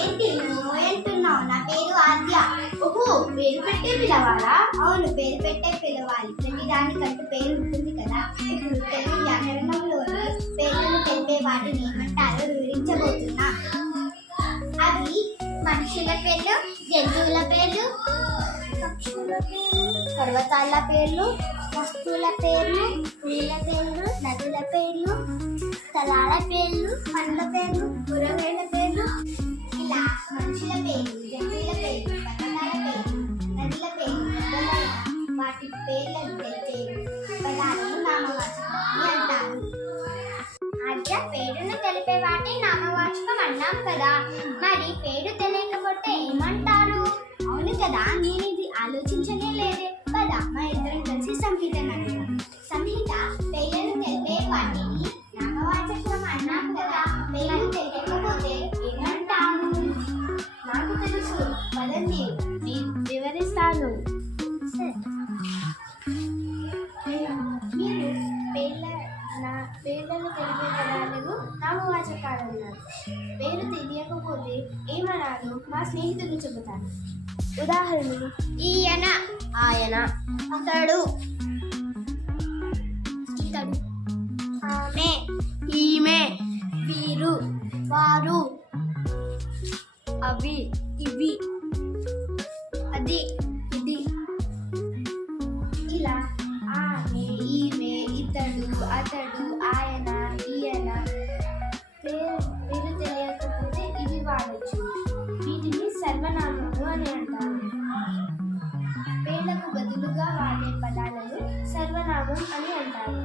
ఏంటి నువ్వు అంటున్నావు? నా పేరు ఆద్య. ఓహో, పేరు పెట్టే పిలవాలా? అవును, పేరు పెట్టే పిలవాలి. ప్రతిదానికంటూ పేరు ఉంటుంది కదా. ఇప్పుడు తెలుగు వ్యాకరణంలోని పేర్లను తెలిపే వాటిని ఏమంటారో వివరించబోతున్నా. అవి మనుషుల పేర్లు, జంతువుల పేర్లు, పక్షుల పేర్లు, పర్వతాల పేర్లు, వస్తువుల పేర్లు, పూల పేర్లు, నదుల పేర్లు, స్థలాల పేర్లు, పండ్ల పేర్లు, కూరగాయల పేర్లు, ఇలా మనుషుల పేర్లు, జంతువుల పేర్లు, పర్వతాల పేర్లు, నదుల పేర్లు మొదలైన వాటి పేర్లను తెలిపే పదాలను నామవాచకం అని అంటారు. ఆద్య, పేరును తెలిపే వాటి నామవాచకం అన్నాం కదా, మరి పేరు తెలియకపోతే ఏమంటారు? అవును కదా, నేను ఇది ఆలోచించనే లేదే. పద మా ఇద్దరం కలిసి సంహితను అడుగుదాం. సంహిత, పేర్లను తెలిపే వాటిని నామవాచకం అన్నాం కదా, పేర్లను తెలియకపోతే ఏమంటాము? నాకు తెలుసు, పదండి వివరిస్తాను. మీరు పేర్లను తెలిపే పదాలను నామవాచకాలు అన్నారు. పేరు తెలియకపోతే ఏమనాలో మా స్నేహితులు చెబుతాను. ఉదాహరణలు: ఈయన, ఆయన, అతడు, ఇతడు, ఆమె, ఈమె, వీరు, వారు, అవి, ఇవి, అది, ఇది. ఇలా ఆమె, ఈమె, ఇతడు, అతడు, ఆయన, ఈయన. పేరు తెలియకపోతే ఇవి వాడచ్చు. వీటిని సర్వనామాలు అని అంటారు. పేర్లకు బదులుగా వాడే పదాలను సర్వనామం అని అంటారు.